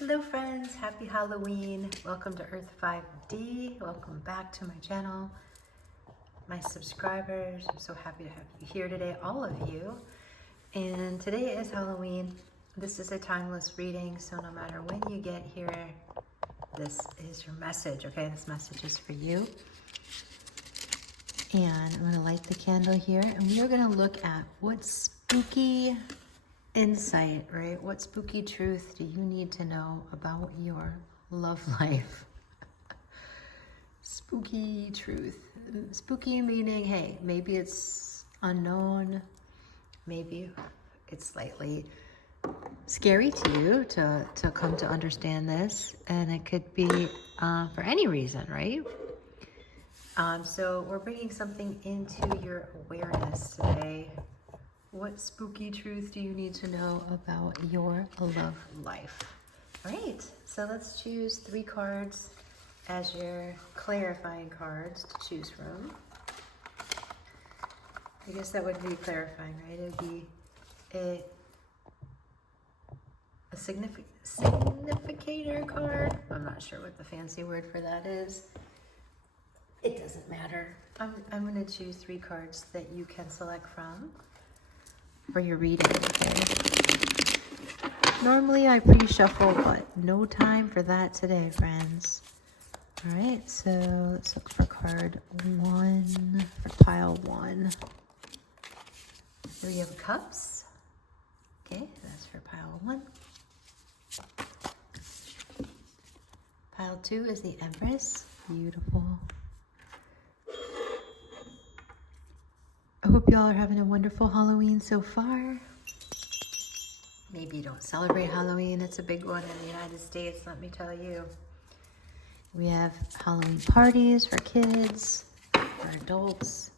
Hello friends, happy Halloween. Welcome to Earth 5D. Welcome back to my channel. My subscribers, I'm so happy to have you here today, all of you. And today is Halloween. This is a timeless reading, so no matter when you get here, this is your message, okay? This message is for you. And I'm gonna light the candle here, and we are gonna look at what spooky insight, right? What spooky truth do you need to know about your love life? Spooky truth. Spooky meaning, hey, maybe it's unknown, maybe it's slightly scary to you to come to understand this, and it could be for any reason, right? So we're bringing something into your awareness today. What spooky truth do you need to know about your love life? All right, so let's choose 3 cards as your clarifying cards to choose from. I guess that would be clarifying, right? It would be a significator card. I'm not sure what the fancy word for that is. It doesn't matter. I'm going to choose 3 cards that you can select from for your reading, okay? Normally I pre-shuffle, but no time for that today, friends. All right, so let's look for card 1, for pile 1. 3 of Cups. Okay, that's for pile 1. Pile 2 is the Empress. Beautiful. I hope y'all are having a wonderful Halloween so far. Maybe you don't celebrate Halloween. It's a big one in the United States, let me tell you. We have Halloween parties for kids, for adults.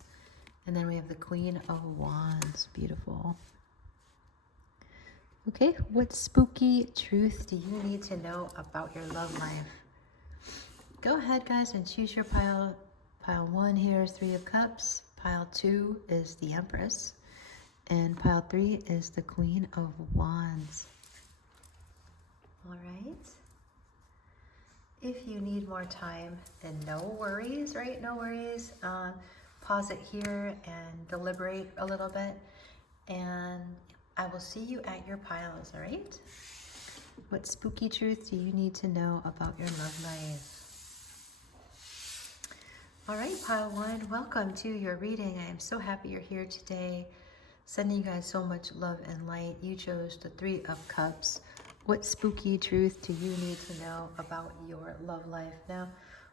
And then we have the Queen of Wands. Beautiful. Okay, what spooky truth do you need to know about your love life? Go ahead, guys, and choose your pile. Pile 1 here is 3 of Cups. Pile 2 is the Empress, and pile 3 is the Queen of Wands. All right. If you need more time, then no worries, right? No worries. Pause it here and deliberate a little bit, and I will see you at your piles, all right? What spooky truth do you need to know about your love life? All right, pile 1, welcome to your reading. I am so happy you're here today. Sending you guys so much love and light. You chose the 3 of Cups. What spooky truth do you need to know about your love life? Now,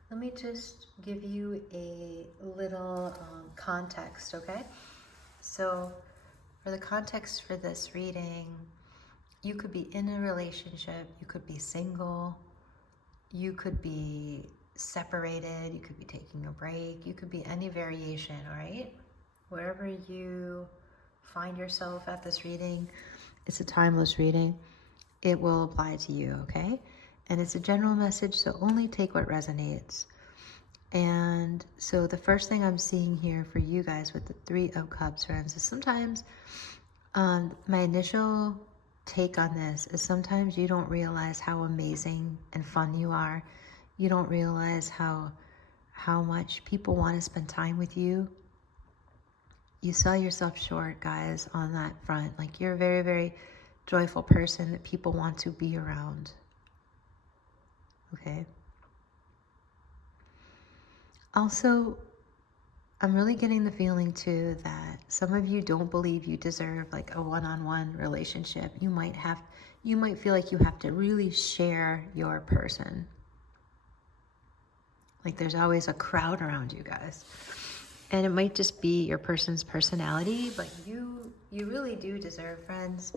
let me just give you a little context, okay? So, for the context for this reading, you could be in a relationship, you could be single, you could be separated, you could be taking a break, you could be any variation, all right? Wherever you find yourself at this reading, it's a timeless reading. It will apply to you, okay? And it's a general message, so only take what resonates. And so the first thing I'm seeing here for you guys with the 3 of Cups, friends, is sometimes my initial take on this is sometimes you don't realize how amazing and fun you are. You don't realize how much people want to spend time with you. You sell yourself short, guys, on that front. Like, you're a very, very joyful person that people want to be around. Okay? Also, I'm really getting the feeling too that some of you don't believe you deserve like a one-on-one relationship. You might feel like you have to really share your person. Like, there's always a crowd around you guys. And it might just be your person's personality, but you really do deserve, friends,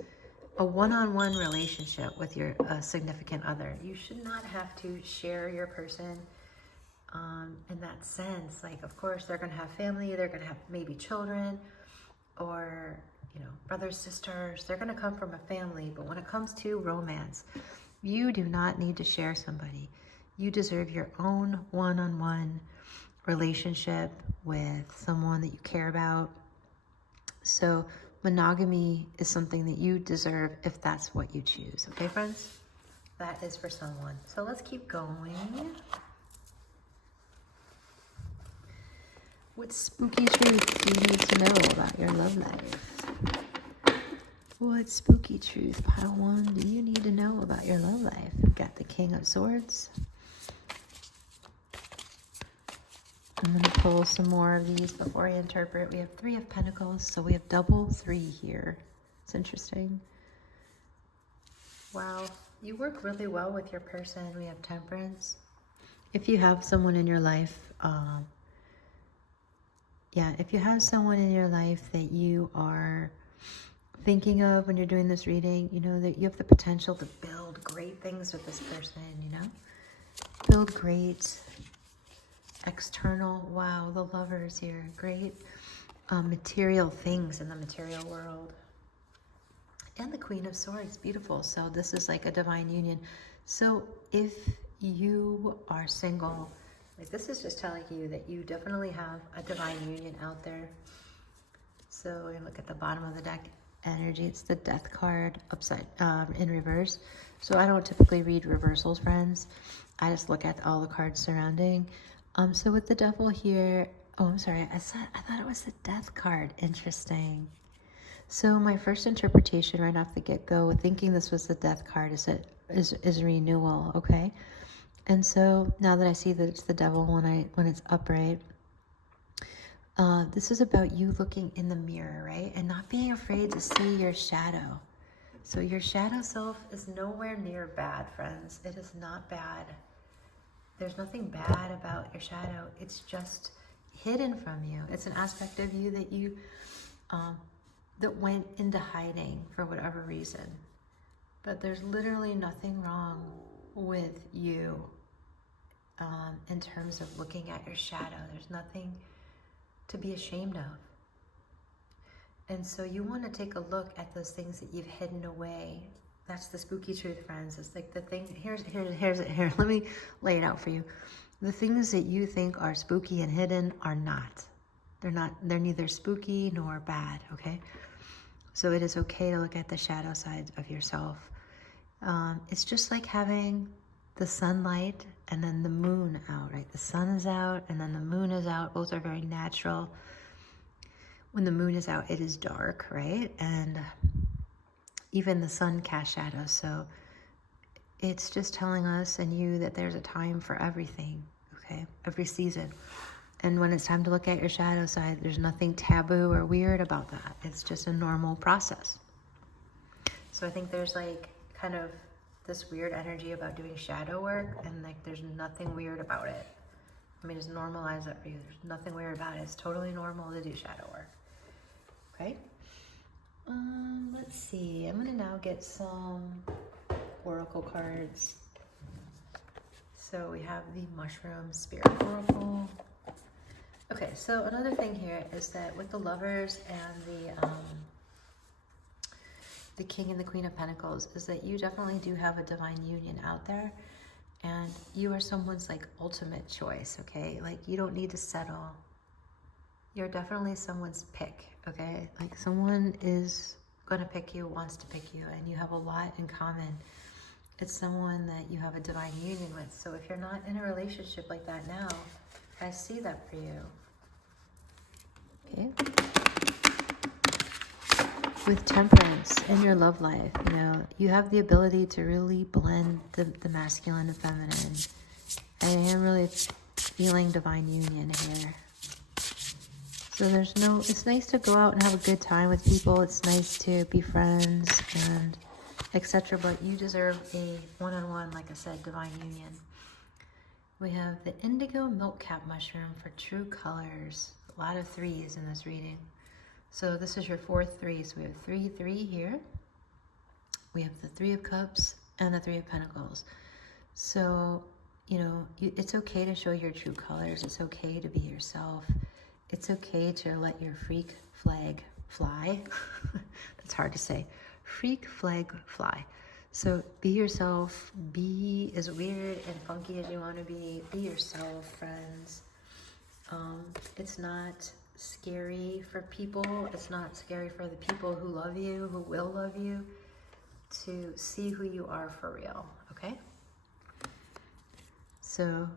a one-on-one relationship with your significant other. You should not have to share your person in that sense. Like, of course, they're going to have family, they're going to have maybe children, or, you know, brothers, sisters. They're going to come from a family, but when it comes to romance, you do not need to share somebody. You deserve your own one-on-one relationship with someone that you care about. So monogamy is something that you deserve if that's what you choose. Okay, friends? That is for someone. So let's keep going. What spooky truth do you need to know about your love life? What spooky truth, pile one, do you need to know about your love life? We've got the King of Swords. I'm going to pull some more of these before I interpret. We have Three of Pentacles, so we have double 3 here. It's interesting. Wow, you work really well with your person. We have Temperance. If you have someone in your life, if you have someone in your life that you are thinking of when you're doing this reading, you know that you have the potential to build great things with this person, you know? Build great external, wow, the Lovers here, great material things in the material world. And the Queen of Swords, beautiful. So this is like a divine union. So if you are single, like this is just telling you that you definitely have a divine union out there. So we're gonna look at the bottom of the deck energy. It's the Death card upside in reverse. So I don't typically read reversals, friends. I just look at all the cards surrounding. So with the Devil here, oh, I'm sorry, I thought it was the Death card. Interesting. So my first interpretation right off the get-go, thinking this was the Death card, is renewal, okay? And so now that I see that it's the Devil when it's upright, this is about you looking in the mirror, right? And not being afraid to see your shadow. So your shadow self is nowhere near bad, friends. It is not bad. There's nothing bad about your shadow. It's just hidden from you. It's an aspect of you that you that went into hiding for whatever reason. But there's literally nothing wrong with you in terms of looking at your shadow. There's nothing to be ashamed of. And so you want to take a look at those things that you've hidden away. That's the spooky truth, friends. It's like the thing, here, let me lay it out for you. The things that you think are spooky and hidden are not. They're neither spooky nor bad, okay? So it is okay to look at the shadow sides of yourself. It's just like having the sunlight and then the moon out, right? The sun is out and then the moon is out. Both are very natural. When the moon is out, it is dark, right? And even the sun casts shadows. So it's just telling us and you that there's a time for everything, okay? Every season. And when it's time to look at your shadow side, there's nothing taboo or weird about that. It's just a normal process. So I think there's like kind of this weird energy about doing shadow work, and like there's nothing weird about it. I mean, just normalize that for you. There's nothing weird about it. It's totally normal to do shadow work. Okay? Let's see. I'm gonna now get some oracle cards. So we have the Mushroom Spirit Oracle. Okay, so another thing here is that with the Lovers and the King and the Queen of Pentacles is that you definitely do have a divine union out there, and you are someone's like ultimate choice, okay? Like you don't need to settle. You're definitely someone's pick, okay? Like someone is gonna pick you, wants to pick you, and you have a lot in common. It's someone that you have a divine union with. So if you're not in a relationship like that now, I see that for you. Okay. With Temperance in your love life, you know, you have the ability to really blend the masculine and feminine. I am really feeling divine union here. So it's nice to go out and have a good time with people. It's nice to be friends and etc. But you deserve a one-on-one, like I said, divine union. We have the Indigo Milk Cap Mushroom for true colors. A lot of threes in this reading. So this is your fourth three. So we have 3, 3 here. We have the Three of Cups and the Three of Pentacles. So, you know, it's okay to show your true colors. It's okay to be yourself. It's okay to let your freak flag fly. That's hard to say. Freak flag fly. So be yourself. Be as weird and funky as you want to be. Be yourself, friends. It's not scary for people. It's not scary for the people who love you, who will love you, to see who you are for real, okay? So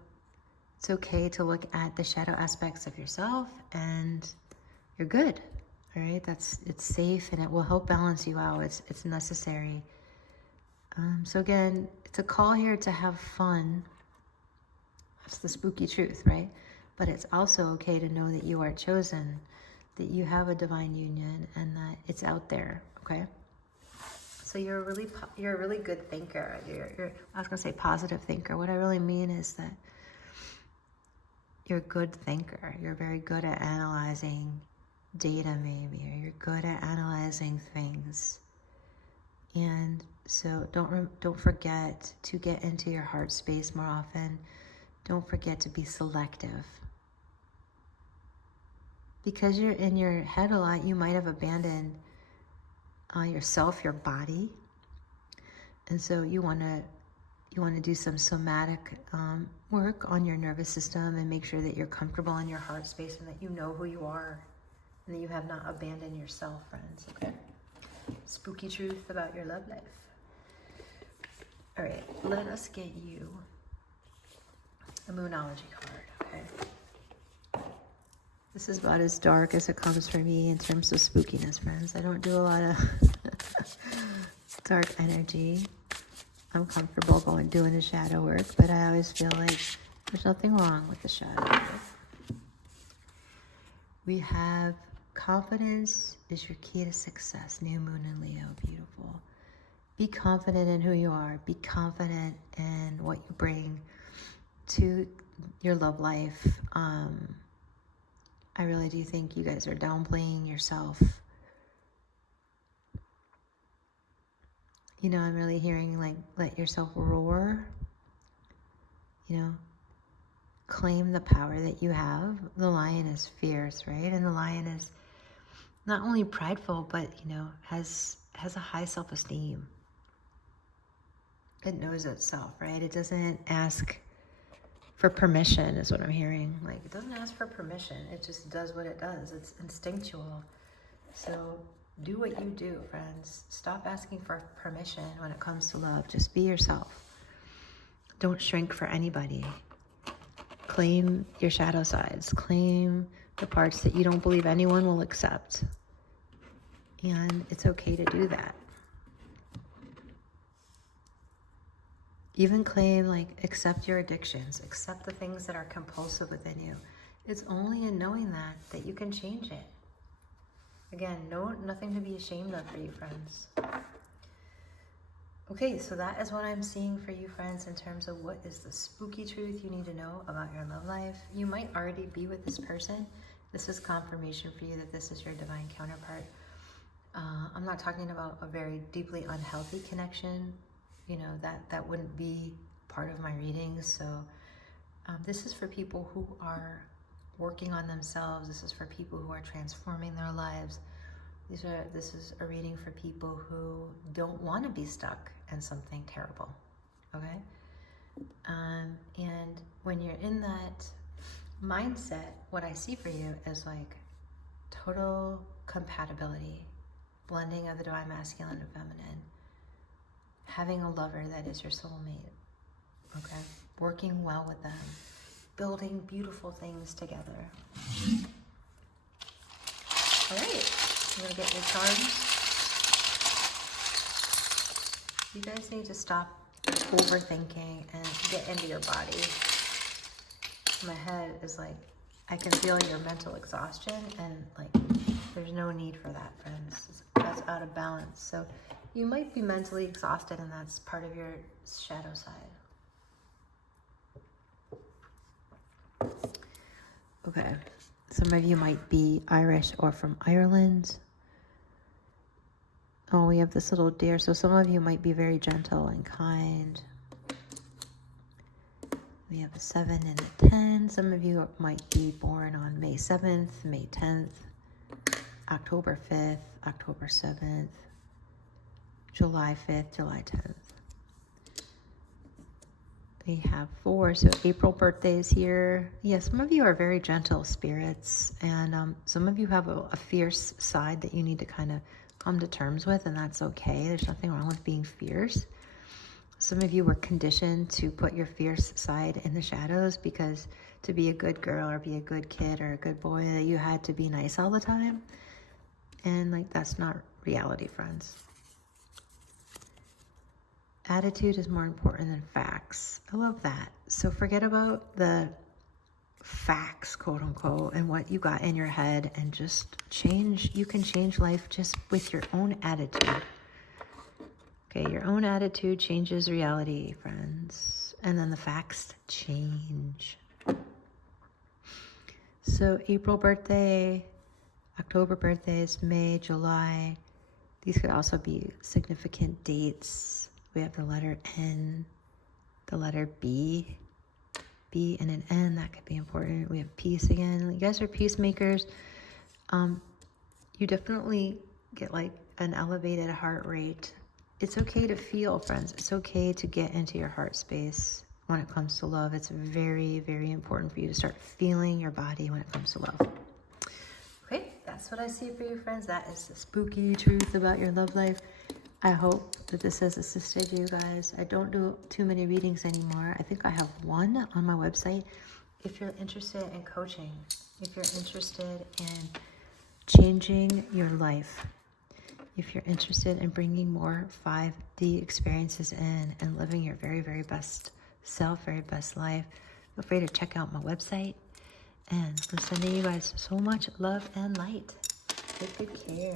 it's okay to look at the shadow aspects of yourself, and you're good, all right? It's safe, and it will help balance you out. It's necessary. So again, it's a call here to have fun. That's the spooky truth, right? But it's also okay to know that you are chosen, that you have a divine union, and that it's out there, okay? So you're a really good thinker. I was gonna say positive thinker. What I really mean is that you're a good thinker. You're very good at analyzing data, maybe, or you're good at analyzing things. And so don't forget to get into your heart space more often. Don't forget to be selective. Because you're in your head a lot, you might have abandoned yourself, your body. And so you want to do some somatic work on your nervous system and make sure that you're comfortable in your heart space and that you know who you are and that you have not abandoned yourself, friends, okay? Spooky truth about your love life. All right, let us get you a Moonology card, okay? This is about as dark as it comes for me in terms of spookiness, friends. I don't do a lot of dark energy. I'm comfortable doing the shadow work, but I always feel like there's nothing wrong with the shadow work. We have confidence is your key to success. New moon in Leo, beautiful. Be confident in who you are. Be confident in what you bring to your love life. I really do think you guys are downplaying yourself. You know, I'm really hearing like, let yourself roar. You know, claim the power that you have. The lion is fierce, right? And the lion is not only prideful, but, you know, has a high self-esteem. It knows itself, right? It doesn't ask for permission, is what I'm hearing. Like, it doesn't ask for permission. It just does what it does. It's instinctual. So do what you do, friends. Stop asking for permission when it comes to love. Just be yourself. Don't shrink for anybody. Claim your shadow sides. Claim the parts that you don't believe anyone will accept. And it's okay to do that. Even claim, like, accept your addictions. Accept the things that are compulsive within you. It's only in knowing that you can change it. Again, nothing to be ashamed of for you, friends. Okay, so that is what I'm seeing for you, friends, in terms of what is the spooky truth you need to know about your love life. You might already be with this person. This is confirmation for you that this is your divine counterpart. I'm not talking about a very deeply unhealthy connection. You know, that wouldn't be part of my readings. So this is for people who are working on themselves. This is for people who are transforming their lives. This is a reading for people who don't want to be stuck in something terrible, okay? And when you're in that mindset, what I see for you is like total compatibility, blending of the divine masculine and feminine, having a lover that is your soulmate, okay? Working well with them, building beautiful things together. All right, I'm gonna get your cards. You guys need to stop overthinking and get into your body. My head is like, I can feel your mental exhaustion, and like, there's no need for that, friends. That's out of balance. So you might be mentally exhausted, and that's part of your shadow side. Okay, some of you might be Irish or from Ireland. Oh, we have this little deer. So some of you might be very gentle and kind. We have a 7 and a 10. Some of you might be born on May 7th, May 10th, October 5th, October 7th, July 5th, July 10th. We have 4, so April birthdays here. Yeah, some of you are very gentle spirits, and some of you have a fierce side that you need to kind of come to terms with, and that's okay. There's nothing wrong with being fierce. Some of you were conditioned to put your fierce side in the shadows because to be a good girl or be a good kid or a good boy, you had to be nice all the time. And like, that's not reality, friends. Attitude is more important than facts. I love that. So forget about the facts, quote unquote, and what you got in your head, and just change. You can change life just with your own attitude. Okay, your own attitude changes reality, friends. And then the facts change. So April birthday, October birthdays, May, July. These could also be significant dates. We have the letter N, the letter B and an N. That could be important. We have peace again. You guys are peacemakers. You definitely get like an elevated heart rate. It's okay to feel, friends. It's okay to get into your heart space when it comes to love. It's very, very important for you to start feeling your body when it comes to love. Okay, that's what I see for you, friends. That is the spooky truth about your love life. I hope that this has assisted you guys. I don't do too many readings anymore. I think I have one on my website. If you're interested in coaching, if you're interested in changing your life, if you're interested in bringing more 5D experiences in and living your very, very best self, very best life, feel free to check out my website. And I'm sending you guys so much love and light. Take good care.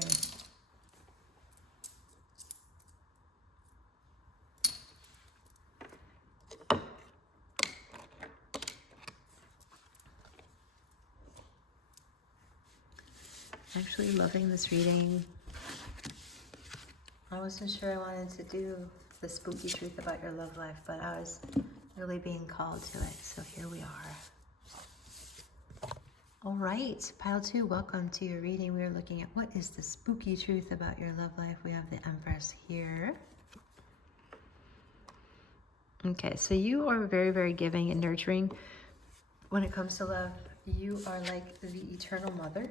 I'm actually loving this reading. I wasn't sure I wanted to do the spooky truth about your love life, but I was really being called to it, so here we are. All right, pile 2, welcome to your reading. We are looking at what is the spooky truth about your love life. We have the Empress here. Okay, so you are very, very giving and nurturing when it comes to love. You are like the eternal mother.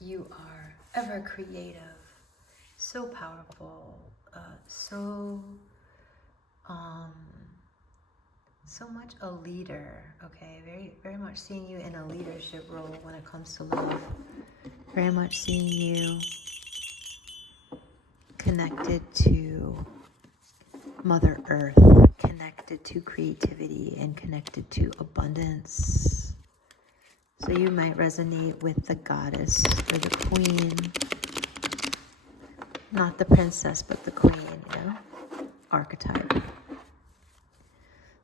You are ever creative, so powerful, so much a leader. Okay, very, very much seeing you in a leadership role when it comes to love. Very much seeing you connected to Mother Earth, connected to creativity, and connected to abundance. So you might resonate with the goddess or the queen, not the princess, but the queen, you know, archetype.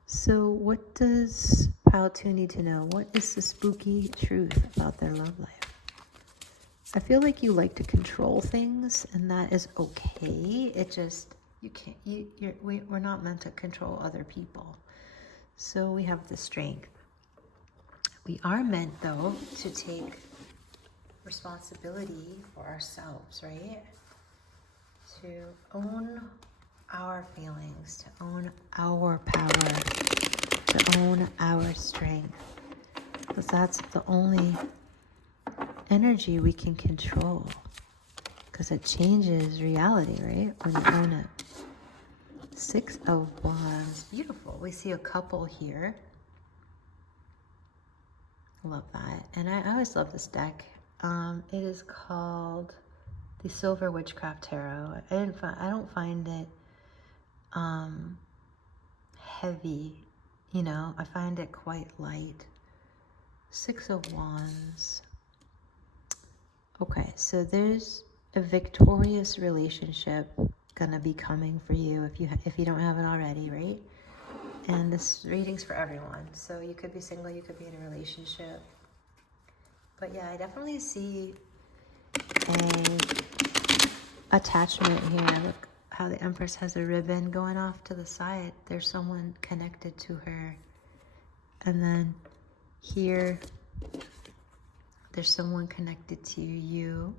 So what does pile 2 need to know? What is the spooky truth about their love life? I feel like you like to control things, and that is okay. It just, you can't, we're not meant to control other people. So we have the strength. We are meant, though, to take responsibility for ourselves, right? To own our feelings, to own our power, to own our strength. Because that's the only energy we can control. Because it changes reality, right? When you own it. 6 of Wands. Beautiful. We see a couple here. Love that. And I always love this deck. It is called the Silver Witchcraft Tarot. I don't find it heavy, you know. I find it quite light. 6 of Wands. Okay, so there's a victorious relationship gonna be coming for you if you don't have it already, right? And this reading's for everyone. So you could be single, you could be in a relationship. But yeah, I definitely see a attachment here. Look how the Empress has a ribbon going off to the side. There's someone connected to her. And then here, there's someone connected to you.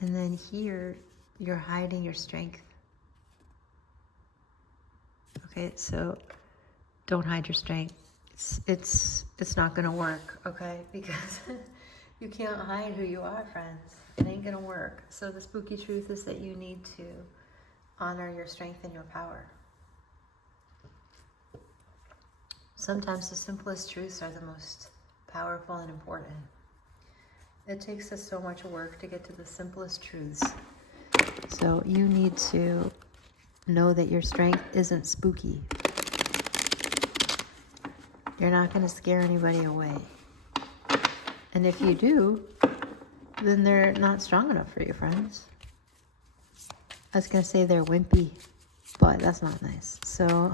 And then here, you're hiding your strength. Okay, so don't hide your strength. It's not gonna work, okay? Because you can't hide who you are, friends. It ain't gonna work. So the spooky truth is that you need to honor your strength and your power. Sometimes the simplest truths are the most powerful and important. It takes us so much work to get to the simplest truths. So you need to know that your strength isn't spooky. You're not going to scare anybody away. And if you do, then they're not strong enough for you, friends. I was going to say they're wimpy, but that's not nice. So,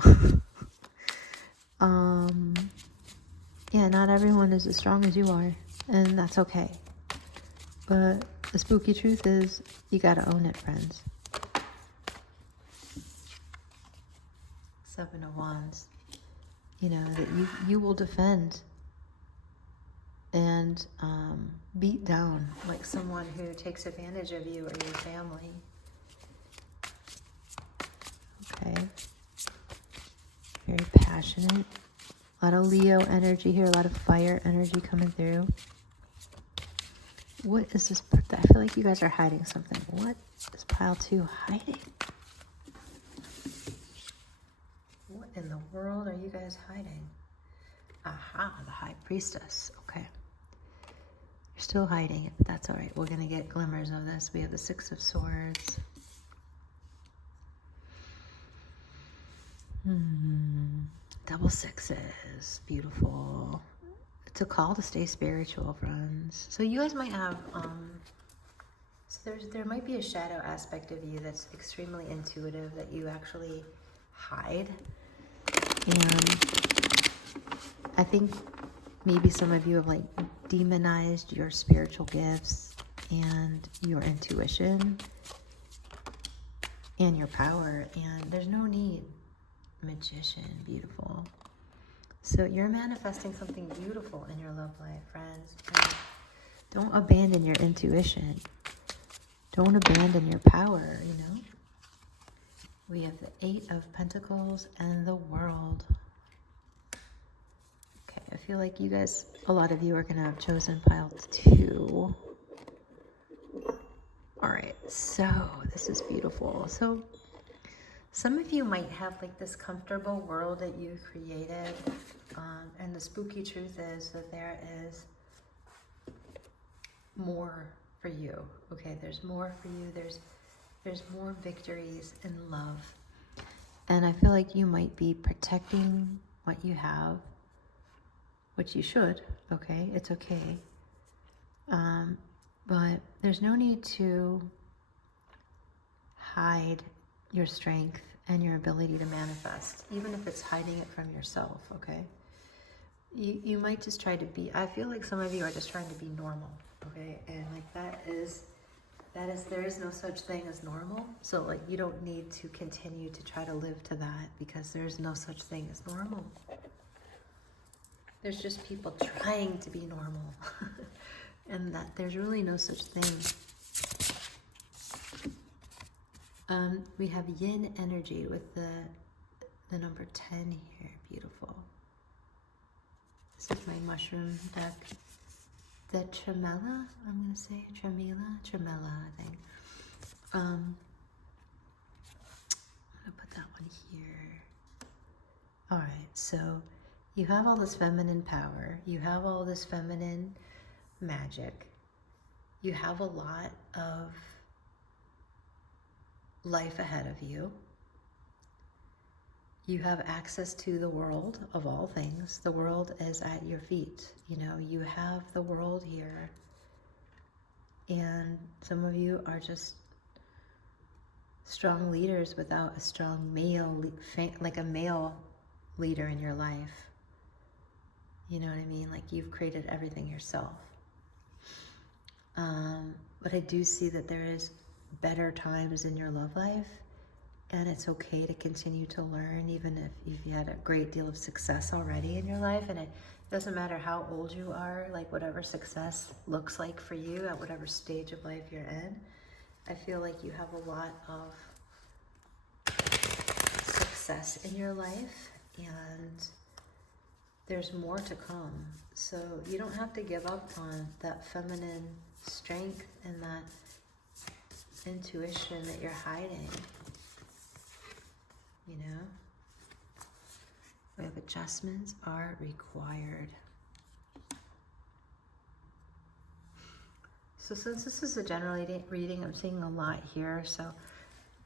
yeah, not everyone is as strong as you are, and that's okay. But the spooky truth is, you got to own it, friends. Seven of Wands. You know, that you will defend and beat down like someone who takes advantage of you or your family. Okay. Very passionate. A lot of Leo energy here, a lot of fire energy coming through. What is this? I feel like you guys are hiding something. What is pile 2 hiding? What in the world are you guys hiding? Aha, the High Priestess. Okay. You're still hiding it, but that's all right. We're going to get glimmers of this. We have the 6 of Swords. Double sixes. Beautiful. It's a call to stay spiritual, friends. So you guys might have... So there might be a shadow aspect of you that's extremely intuitive that you actually hide. And I think maybe some of you have like demonized your spiritual gifts and your intuition and your power, and there's no need. Magician, beautiful. So you're manifesting something beautiful in your love life, friends. And don't abandon your intuition. Don't abandon your power, you know. We have the 8 of Pentacles and the World. Okay, I feel like you guys, a lot of you are going to have chosen pile 2. All right, so this is beautiful. So some of you might have like this comfortable world that you created. And the spooky truth is that there is more for you. Okay, there's more for you. There's more victories in love. And I feel like you might be protecting what you have, which you should, okay? It's okay. But there's no need to hide your strength and your ability to manifest, even if it's hiding it from yourself, okay? You might just try to be, I feel like some of you are just trying to be normal, okay? And like there is no such thing as normal. So like you don't need to continue to try to live to that, because there's no such thing as normal. There's just people trying to be normal. And that there's really no such thing. We have yin energy with the number 10 here. Beautiful. This is my mushroom deck. The tremella, I'm going to say tremella, I think. I'm going to put that one here. All right, so you have all this feminine power. You have all this feminine magic. You have a lot of life ahead of you. You have access to the world of all things. The world is at your feet. You know, you have the world here. And some of you are just strong leaders without a strong male, like a male leader in your life. You know what I mean? Like you've created everything yourself. But I do see that there is better times in your love life. And it's okay to continue to learn, even if you've had a great deal of success already in your life. And it doesn't matter how old you are, like whatever success looks like for you at whatever stage of life you're in. I feel like you have a lot of success in your life, and there's more to come. So you don't have to give up on that feminine strength and that intuition that you're hiding. you know? We have adjustments are required. So since this is a general reading, I'm seeing a lot here. So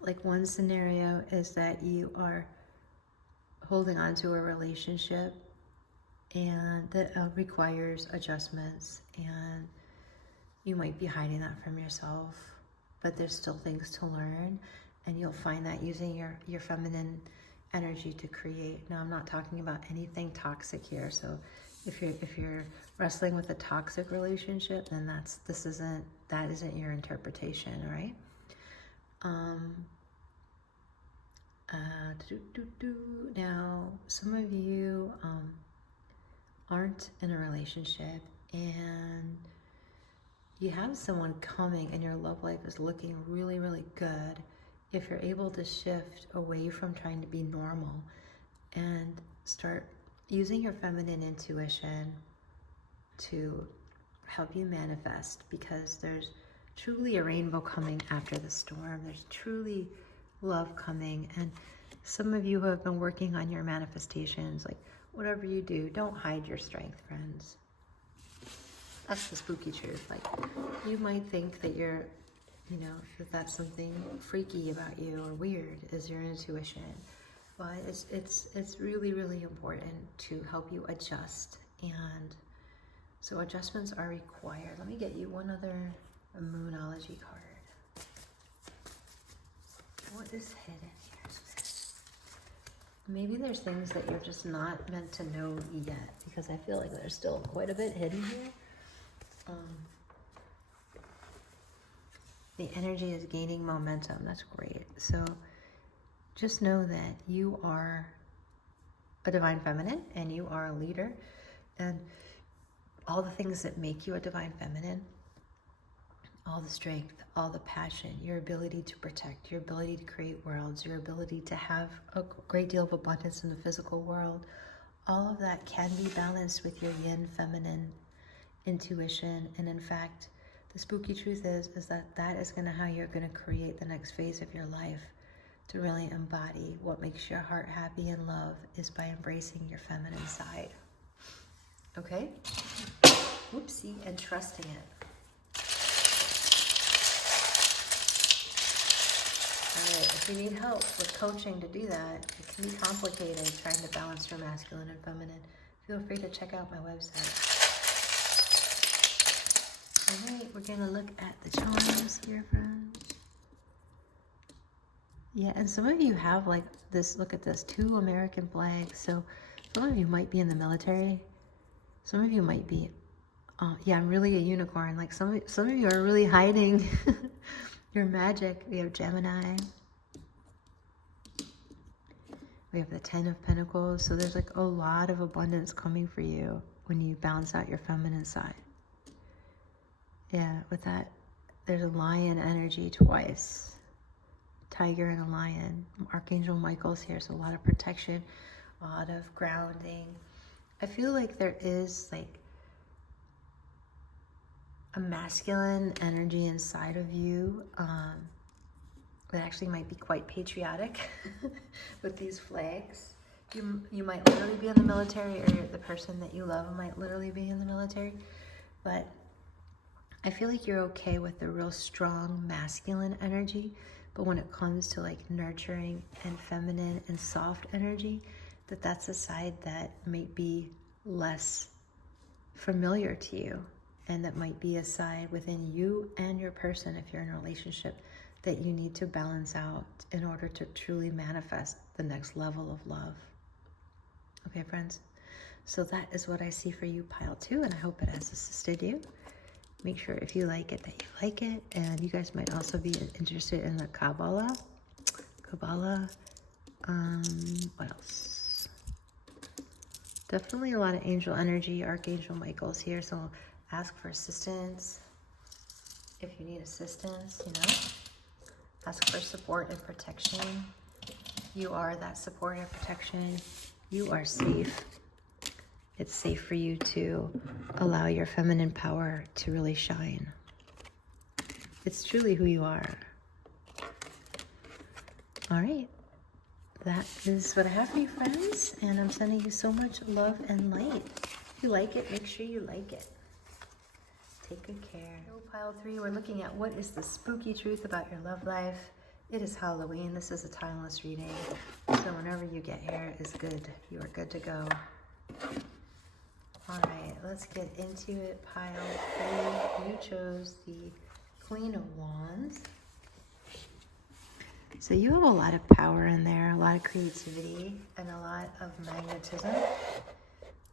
like one scenario is that you are holding on to a relationship and that requires adjustments, and you might be hiding that from yourself, but there's still things to learn, and you'll find that using your feminine energy to create. Now, I'm not talking about anything toxic here. So if you're wrestling with a toxic relationship, then that isn't your interpretation, right? Now, some of you aren't in a relationship and you have someone coming and your love life is looking really, really good. If you're able to shift away from trying to be normal and start using your feminine intuition to help you manifest, because there's truly a rainbow coming after the storm. There's truly love coming. And some of you who have been working on your manifestations, like whatever you do, don't hide your strength, friends. That's the spooky truth. Like, you might think that you're, you know, that's something freaky about you or weird is your intuition. But it's really, really important to help you adjust. And so adjustments are required. Let me get you one other Moonology card. What is hidden here? Maybe there's things that you're just not meant to know yet, because I feel like there's still quite a bit hidden here. The energy is gaining momentum. That's great. So just know that you are a divine feminine and you are a leader, and all the things that make you a divine feminine, all the strength, all the passion, your ability to protect, your ability to create worlds, your ability to have a great deal of abundance in the physical world, all of that can be balanced with your yin feminine intuition. And in fact, the spooky truth is that is how you're going to create the next phase of your life. To really embody what makes your heart happy and love is by embracing your feminine side. Okay? Whoopsie, and trusting it. All right, if you need help with coaching to do that, it can be complicated trying to balance your masculine and feminine. Feel free to check out my website. All right, we're going to look at the charms here, friends. Yeah, and some of you have like this, look at this, 2 American flags. So some of you might be in the military. Some of you might be, yeah, I'm really a unicorn. Like some of you are really hiding your magic. We have Gemini. We have the 10 of Pentacles. So there's like a lot of abundance coming for you when you balance out your feminine side. Yeah, with that, there's a lion energy twice. Tiger and a lion. Archangel Michael's here, so a lot of protection, a lot of grounding. I feel like there is like a masculine energy inside of you that actually might be quite patriotic with these flags. You might literally be in the military, or the person that you love might literally be in the military, but I feel like you're okay with the real strong masculine energy. But when it comes to like nurturing and feminine and soft energy, that's a side that might be less familiar to you, and that might be a side within you and your person, if you're in a relationship, that you need to balance out in order to truly manifest the next level of love. Okay, friends? So that is what I see for you, pile 2, and I hope it has assisted you. Make sure if you like it that you like it, and you guys might also be interested in the Kabbalah. What else? Definitely a lot of angel energy. Archangel Michael's here, so ask for assistance if you need assistance, you know. Ask for support and protection. You are that support and protection. You are safe. It's safe for you to allow your feminine power to really shine. It's truly who you are. All right. that is what I have for you, friends, and I'm sending you so much love and light. If you like it, make sure you like it. Take good care. So pile 3, we're looking at what is the spooky truth about your love life. It is Halloween. This is a timeless reading, so whenever you get here is good. You are good to go. All right, let's get into it. Pile 3, you chose the Queen of Wands. So you have a lot of power in there, a lot of creativity, and a lot of magnetism.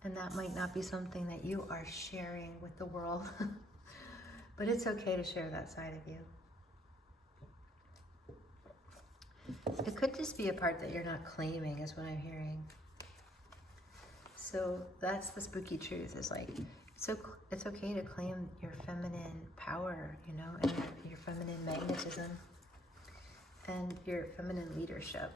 And that might not be something that you are sharing with the world, but it's okay to share that side of you. It could just be a part that you're not claiming, is what I'm hearing. So that's the spooky truth, is like, so it's okay to claim your feminine power, you know, and your feminine magnetism and your feminine leadership.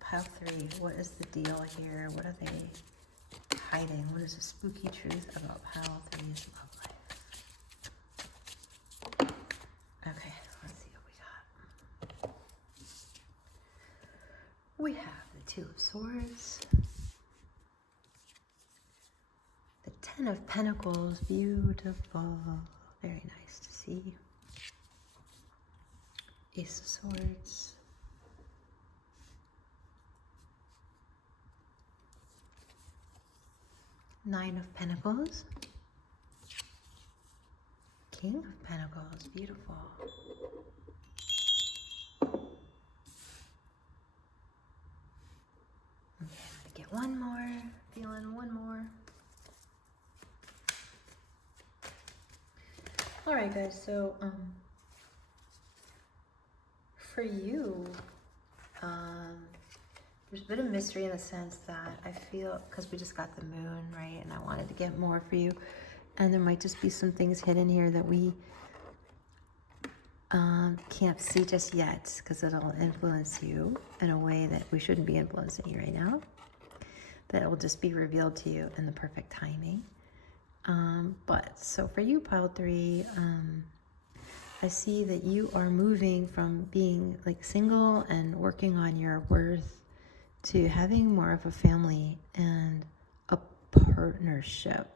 Pile 3, what is the deal here? What are they hiding? What is the spooky truth about Pile 3's love life? Okay, let's see what we got. We have the 2 of Swords, the 10 of Pentacles, beautiful, very nice to see. Ace of Swords, Nine of Pentacles, King of Pentacles, beautiful. Okay, I'm gonna get one more, feeling one more. All right, guys, so for you, there's a bit of mystery in the sense that I feel, because we just got the moon, right? And I wanted to get more for you. And there might just be some things hidden here that we can't see just yet, because it'll influence you in a way that we shouldn't be influencing you right now. That it will just be revealed to you in the perfect timing. But so for you, Pile 3, I see that you are moving from being like single and working on your worth to having more of a family and a partnership.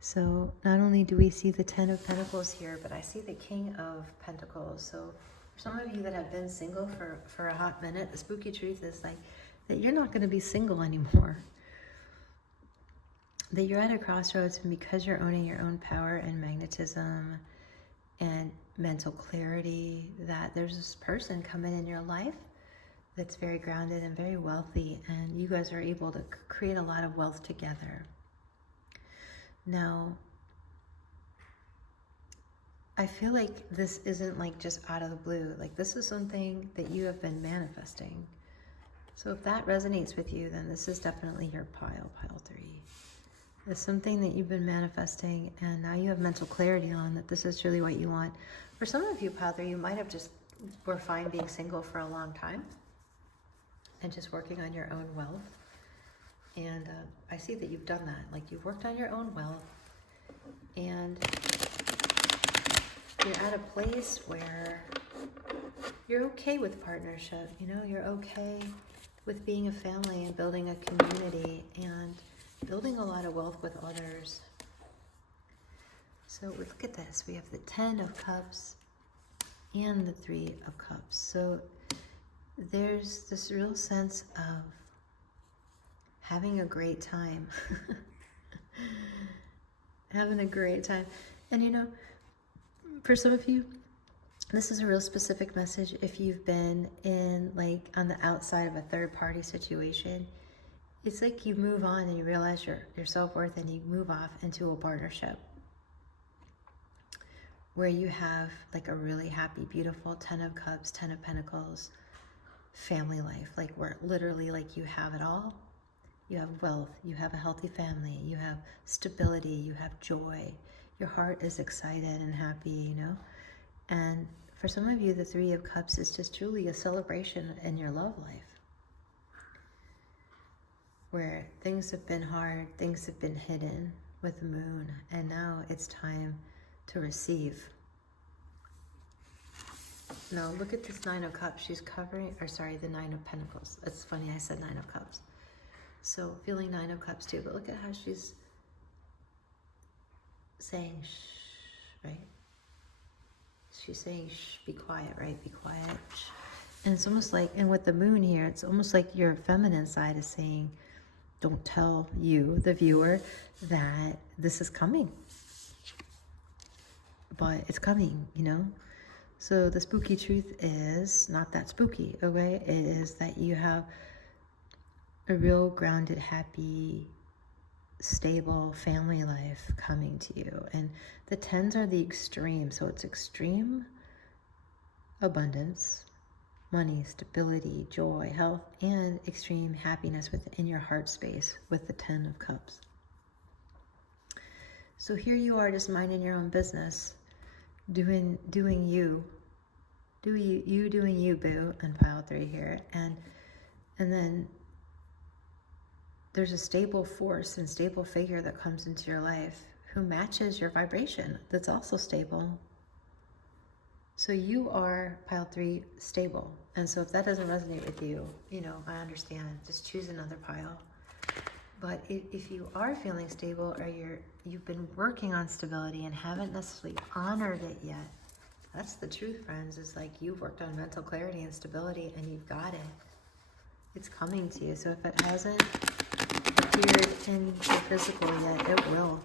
So not only do we see the 10 of Pentacles here, but I see the King of Pentacles. So for some of you that have been single for a hot minute, the spooky truth is like that you're not going to be single anymore. That you're at a crossroads, and because you're owning your own power and magnetism and mental clarity, that there's this person coming in your life that's very grounded and very wealthy, and you guys are able to create a lot of wealth together. Now, I feel like this isn't like just out of the blue. Like this is something that you have been manifesting. So if that resonates with you, then this is definitely your pile 3. It's something that you've been manifesting, and now you have mental clarity on that this is really what you want. For some of you, Pile 3, you might have just were fine being single for a long time and just working on your own wealth. And I see that you've done that. Like you've worked on your own wealth, and you're at a place where you're okay with partnership. You know, you're okay with being a family and building a community and building a lot of wealth with others. So look at this. We have the 10 of Cups and the 3 of Cups. So there's this real sense of having a great time. Having a great time. And you know, for some of you, this is a real specific message. If you've been in like on the outside of a third party situation, it's like you move on and you realize your self-worth, and you move off into a partnership where you have like a really happy, beautiful 10 of Cups, 10 of Pentacles family life, like where literally like you have it all. You have wealth, you have a healthy family, you have stability, you have joy. Your heart is excited and happy, you know? And for some of you, the 3 of Cups is just truly a celebration in your love life, where things have been hard, things have been hidden with the moon, and now it's time to receive. Now look at this Nine of Cups. She's covering, or sorry, the Nine of Pentacles. It's funny I said Nine of Cups. So feeling Nine of Cups too, but look at how she's saying shh, right? She's saying shh, be quiet, right? Be quiet. Shh. And it's almost like, and with the moon here, it's almost like your feminine side is saying, don't tell you, the viewer, that this is coming. But it's coming, you know? So the spooky truth is not that spooky, okay? It is that you have a real grounded, happy, stable family life coming to you. And the 10s are the extreme. So it's extreme abundance, money, stability, joy, health, and extreme happiness within your heart space with the 10 of Cups. So here you are just minding your own business, doing you, doing you, boo, and pile 3 here. And then there's a stable force and stable figure that comes into your life who matches your vibration that's also stable. So you are, pile 3, stable. And so if that doesn't resonate with you, you know, I understand. Just choose another pile. But if you are feeling stable, or you've been working on stability and haven't necessarily honored it yet, that's the truth, friends. Is like you've worked on mental clarity and stability and you've got it. It's coming to you. So if it hasn't appeared in your physical yet, it will.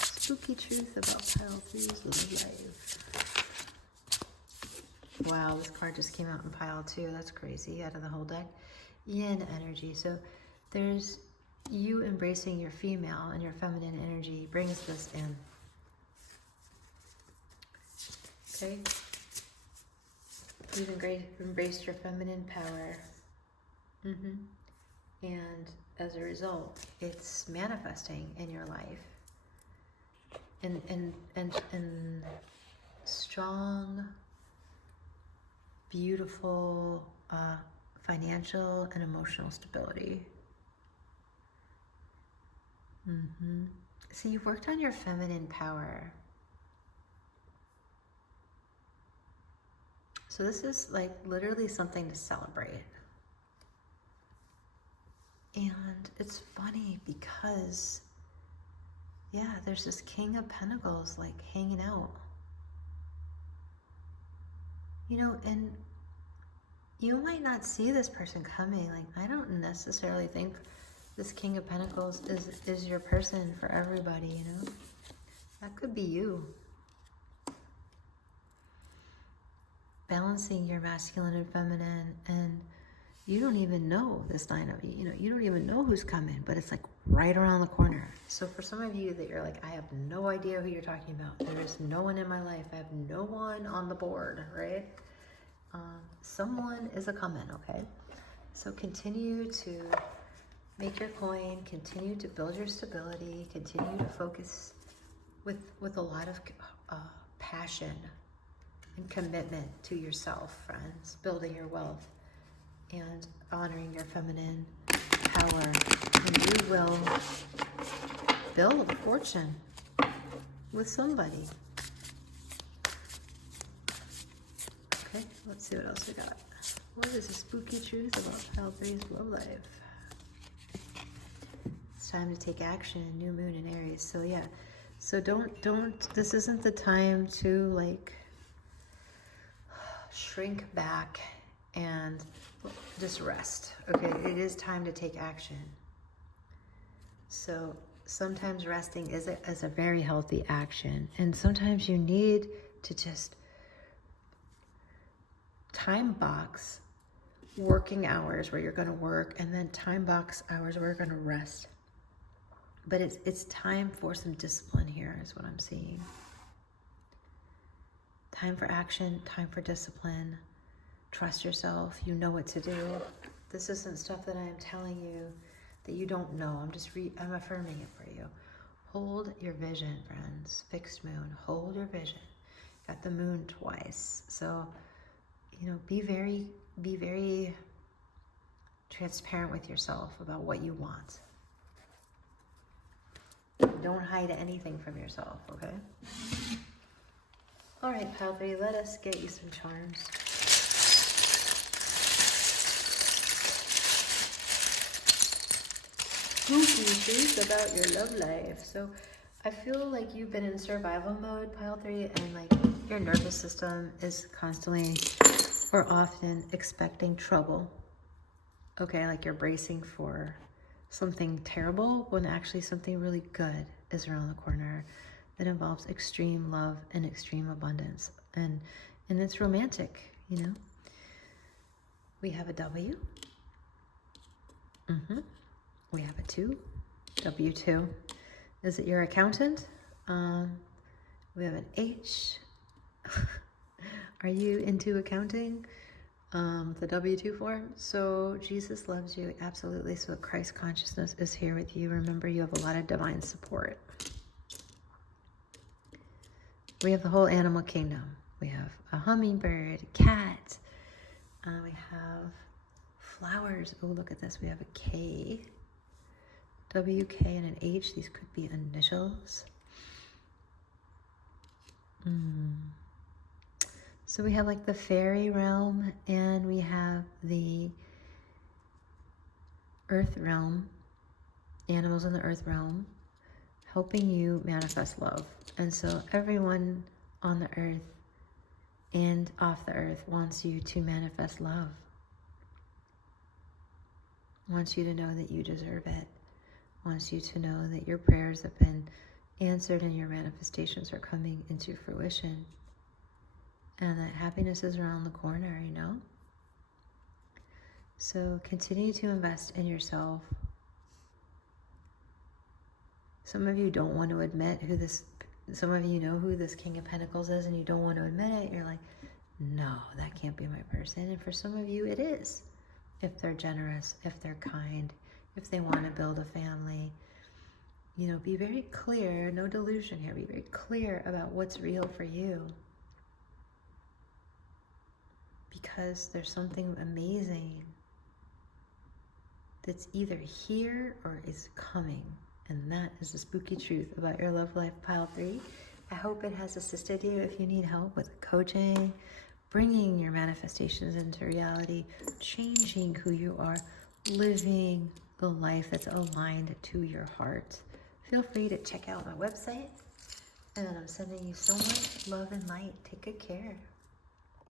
Spooky truth about pile 3's love life. Wow, this card just came out in pile 2. That's crazy, out of the whole deck. Yin energy. So there's you embracing your female and your feminine energy brings this in. Okay? You've embraced your feminine power. And as a result, it's manifesting in your life. And strong, beautiful, financial and emotional stability. So you've worked on your feminine power. So this is like literally something to celebrate. And it's funny because, yeah, there's this King of Pentacles like hanging out. You know, and you might not see this person coming. Like, I don't necessarily think this King of Pentacles is your person for everybody, you know? That could be you. Balancing your masculine and feminine, and you don't even know this line of, you know, you don't even know who's coming, but it's like right around the corner. So for some of you that you're like, I have no idea who you're talking about. There is no one in my life. I have no one on the board, right? Someone is a coming, okay? So continue to make your coin, continue to build your stability, continue to focus with a lot of passion and commitment to yourself, friends, building your wealth and honoring your feminine power. And you will build a fortune with somebody. Okay, let's see what else we got. What is the spooky truth about pile 3's love life? It's time to take action in new moon in Aries. So yeah, so don't, this isn't the time to like shrink back and just rest. Okay, it is time to take action. So sometimes resting is a very healthy action, and sometimes you need to just time box working hours where you're going to work, and then time box hours where you're going to rest. But it's time for some discipline here is what I'm seeing. Time for action, time for discipline. Trust yourself. You know what to do. This isn't stuff that I am telling you that you don't know. I'm affirming it for you. Hold your vision, friends. Fixed moon. Hold your vision. Got the moon twice. So, you know, be very transparent with yourself about what you want. Don't hide anything from yourself, okay? All right, pile 3, let us get you some charms. Spooky truth about your love life. So I feel like you've been in survival mode, pile 3, and like your nervous system is constantly or often expecting trouble. Okay, like you're bracing for something terrible when actually something really good is around the corner that involves extreme love and extreme abundance. And it's romantic, you know? We have a W. We have a 2, W2. Is it your accountant? We have an H. Are you into accounting? The W2 form. So Jesus loves you, absolutely. So Christ consciousness is here with you. Remember, you have a lot of divine support. We have the whole animal kingdom. We have a hummingbird, a cat. We have flowers. Oh, look at this. We have a K, WK, and an H. These could be initials. So we have like the fairy realm, and we have the earth realm, animals in the earth realm, helping you manifest love. And so everyone on the earth and off the earth wants you to manifest love, wants you to know that you deserve it, wants you to know that your prayers have been answered and your manifestations are coming into fruition. And that happiness is around the corner, you know? So continue to invest in yourself. Some of you don't want to admit who this, some of you know who this King of Pentacles is and you don't want to admit it. You're like, no, that can't be my person. And for some of you, it is. If they're generous, if they're kind, if they want to build a family. You know, be very clear, no delusion here. Be very clear about what's real for you. Because there's something amazing that's either here or is coming. And that is the spooky truth about your love life, pile 3. I hope it has assisted you. If you need help with coaching, bringing your manifestations into reality, changing who you are, living the life that's aligned to your heart, feel free to check out my website. And I'm sending you so much love and light. Take good care.